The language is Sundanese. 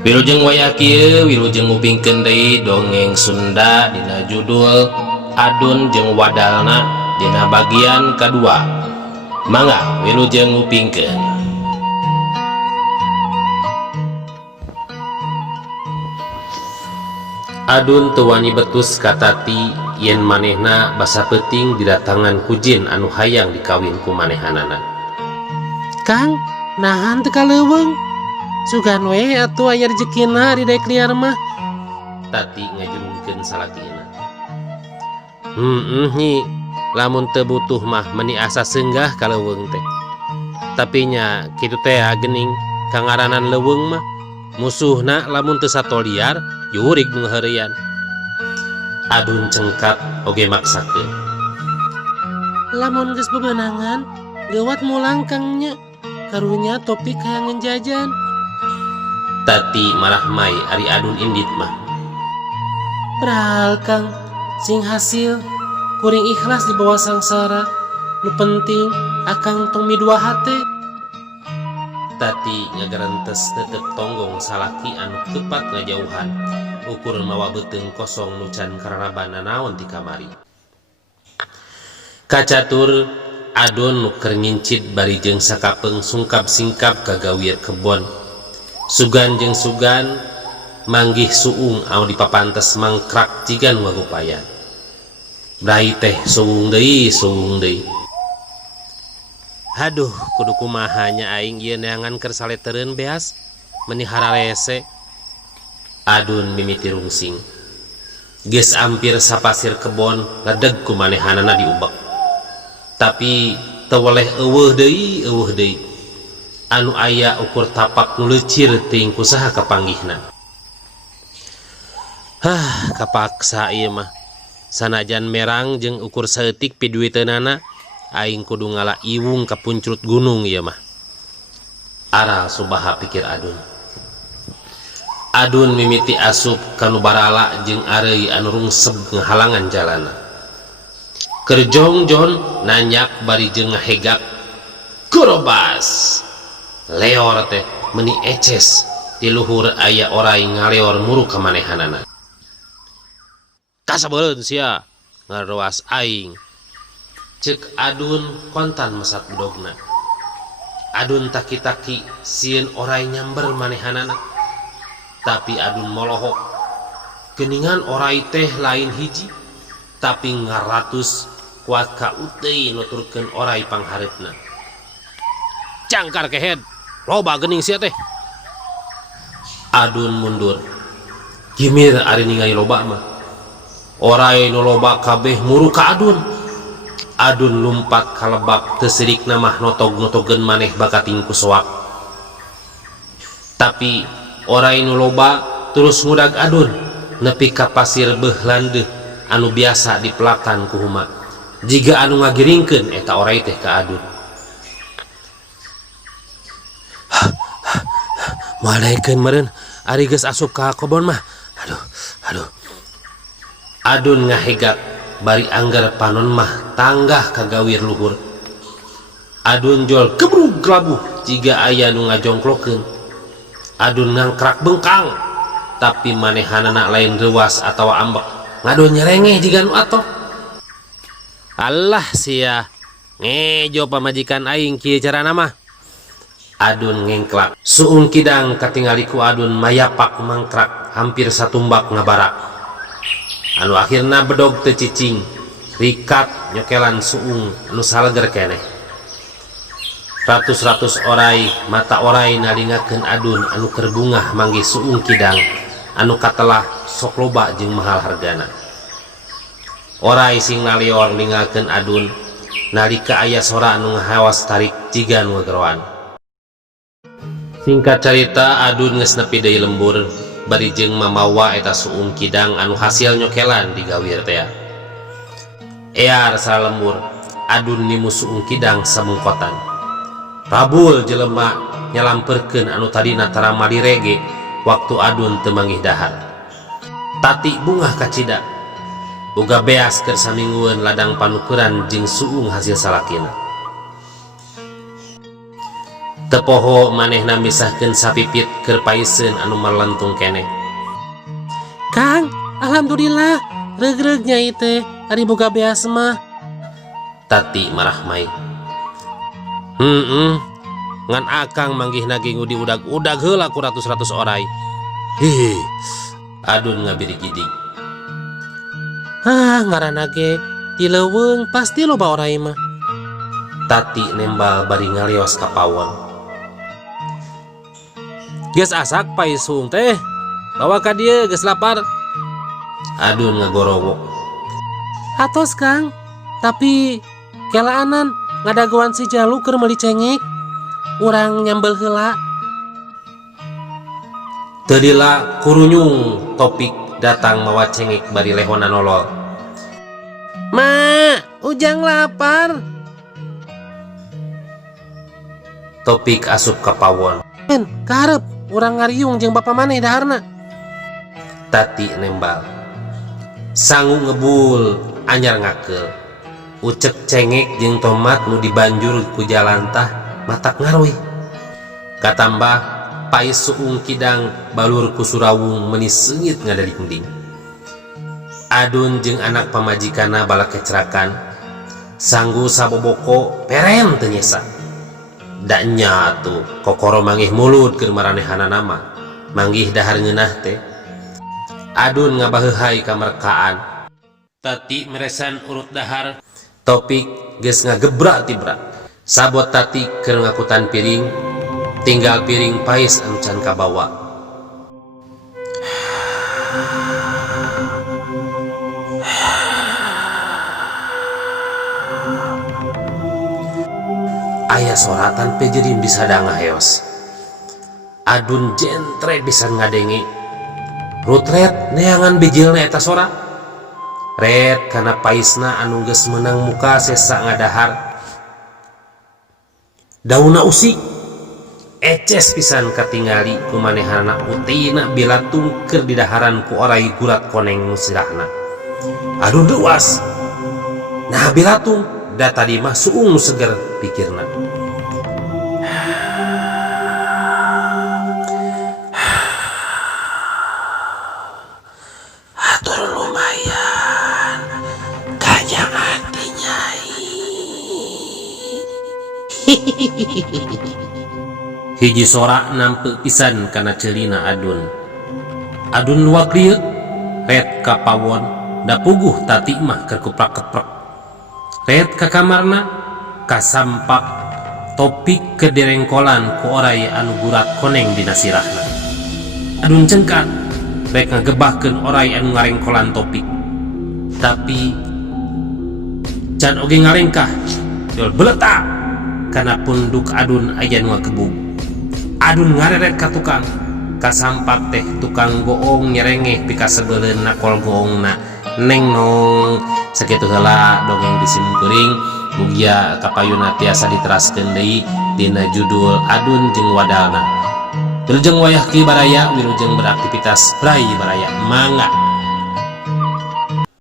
Wilujeng wayah kieu wilujeng ngupingkeun deui dongeng Sunda dina judul Adun jeung Wadalna dina bagian kadua. Mangga wilujeng ngupingkeun. Adun teu wani betus ka Tati yen manehna basa peuting didatangan ku jin anu hayang dikawin ku manehanana. Kang, nahan teu kaleuweung. Sugan we atuh aya rezekina di daek liar mah. Tati ngajurungkeun salakina. Nyi, lamun teu butuh mah meni asa seunggah kaleuweung teh. Tapi nya kitu teh geuning kangaranan leuweung mah musuhna lamun teu sato liar yurig nu ngaheureyan. Adun cengkat oge maksakeun. Lamun geus bebenangan, geuwat mulang Kang nya. Karunya topik hayang ngejajan. Tati marah mai ari Adun indit mah. Bral Kang, sing hasil kuring ikhlas di bawah sangsara. Nu penting akang tong midua hate. Tati ngagarentes tetep tonggong salaki anu tepat ngajauhan ukur mawa beuteung kosong nu can kararaban naon ti kamari. Kacatur Adun nu keur ngincit bari jeung sakapeung sungkap singkap kagawier kebon. Sugan jeung sugan manggih suung anu dipapantes mangkrak jigan wagupayan. Brai teh suung deui. Haduh, kudu kumaha nya aing ieu neangan keur saleteureun beas meni hararese. Adun mimiti rungsing. Geus ampir sapasir kebon ledeg ku manehanana diubek. Tapi teu weleh eueuh deui. Anu aya ukur tapak nu leucir teuing kusaha kapanggihna. Kapaksa ieu mah. Sanajan merang jeung ukur saeutik piduiteunana, aing kudu ngala iwung ka puncrut gunung ieu mah. Aral subaha pikir Adun. Adun mimiti asup kanu barala jeung areuy anu rungseb ngahalangan jalana. Keur jongjon nanyak bari jeung ngahegak. Kurobas. Leor teh meuni eces di luhur aya oray ngaleor muru ka manehanana. Kasabeuleun sia ngaroas aing. Ceuk Adun kontan mesat bedogna. Adun taki-taki sieun oray nyamber manehanana. Tapi Adun molohok. Geuningan oray teh lain hiji, tapi ngaratus kuat ka uteuy nuturkeun oray panghareupna. Cangkar kehed, loba geuning sia teh. Adun mundur. Gimir ari ningali loba mah. Oray nu loba kabeh muru ka Adun. Adun lumpat ka lebak teu sirikna mah notog-notogeun maneh bakating ku soak. Tapi oray nu loba terus ngudag Adun nepi ka pasir beuh landeuh anu biasa dipelakan ku huma. Jiga anu ngagiringkeun eta oray teh ka Adun. Moalekeun meureun ari geus asup ka kobon mah. Aduh. Adun ngahegak bari anggar panon mah tanggah kagawir luhur. Adun jol kebrug labuh jiga aya nu ngajongklokeun. Adun ngangkrak bengkang, tapi manehanana lain reuas atawa ambek. Ngadon nyerengeh jiga nu atoh. Allah sia, ngejo pamajikan aing kieu carana mah. Adun ngengklak. Suung kidang katingali ku Adun mayapak mangkrak hampir satumbak ngabarak. Anu akhirna bedog teu cicing, rikat nyokelan suung anu saleger keneh. Ratus-ratus oray mata oray nalingakeun Adun anu keur bungah manggih suung kidang anu katelah sok loba jeung mahal hargana. Oray sing nalior lingakeun Adun nalika aya sora anu ngahawas tarik jiga nu ngageroan. Singkat carita Adun geus nepi deui lembur bari jeung mamawa eta suung kidang anu hasil nyokelan digawir teh. Ear salembur Adun nimu suung kidang samungkotan. Rabul jelema nyalamperkeun anu tadina tarama direge waktu Adun teu manggih dahar. Tati bungah kacida. Boga beas keur saminggueun ladang panukuran jeung suung hasil salakina. Tepoho manehna misahkeun sapipit keur paeseun anu melentung keneh. Kang, alhamdulillah regreg nyai teh ari boga beas mah. Tati marah mai. Ngan akang manggih nagi ngudi udag-udag heula ku ratus-ratus orai. Hi, Adun ngabiri gidik. ngaranna ge di leuweung pasti loba orai mah. Tati nembal bari ngalios ka pawon. Geus asak paisung teh. Bawa ka dieu geus lapar. Adun ngagorowok. Atos Kang, tapi kelaanan ngadagoan si Jalu keur meuli cengek. Urang nyambel heula. Tadila kurunyung Topik datang mawa cengek bari lehona nolol. Ma, ujang lapar. Topik asup ka pawon. Men, karep urang ngariung jeung bapa maneh daharna. Tati nembal. Sangu ngebul anyar ngakel. Ucek cengek jeung tomat nu dibanjur ku jalantah matak ngaroy. Katambah pais suung kidang balur ku surawung meuni seungit ngadadingding. Adun jeung anak pamajikanna bala kecerakan. Sanggu saboboko peren teu nyesa. Da nya atuh kokoro manggih mulut keur maranehanna nama. Manggih dahar ngeunah teh. Adun ngabaheulai kamerkaan. Tati meresan urut dahar. Topik geus ngagebrak tibrak. Sabot Tati keur ngakutan piring. Tinggal piring pais anu can kabawa. Aya soratan pejerim di sadang haeos. Adun jentre bisa ngadenge. Rutret neangan bijilna eta sora. Ret kana paisna anu geus meunang muka sesa ngadahar. Dauna usik. Eces pisan katingali ku manehana utina bilatung keur didaharan ku orai gurat koneng nu sirahna. Adun dewas. Nah bilatung da tadi mah suung nu seger pikirna. Atur lumayan kajang hati nyai. Hiji sorak nampe pisan kana celina Adun. Adun luak lieu ret ka pawon da puguh Tati mah keur kuprak-keprek. Ret ka kamarna kasampak Topik kederengkolan ku orai anu gurat koneng dina sirahna. Adun cengkat rek ngagebahkeun orai anu ngarengkolan Topik. Tapi can oge ngarengkah jol beletak kana punduk Adun aya nu ngakebug. Adun ngareret ka tukang. Kasampak teh tukang goong nyerengeh pika sebeuleun nakol goongna. Neng nong sakitu heula dongeng bisi mungkuring mugia kapayuna tiasa diteraskeun deui dina judul Adun jeung Wadalna. Wilujeng wayah ki baraya, wilujeng beraktivitas bray baraya. Mangga.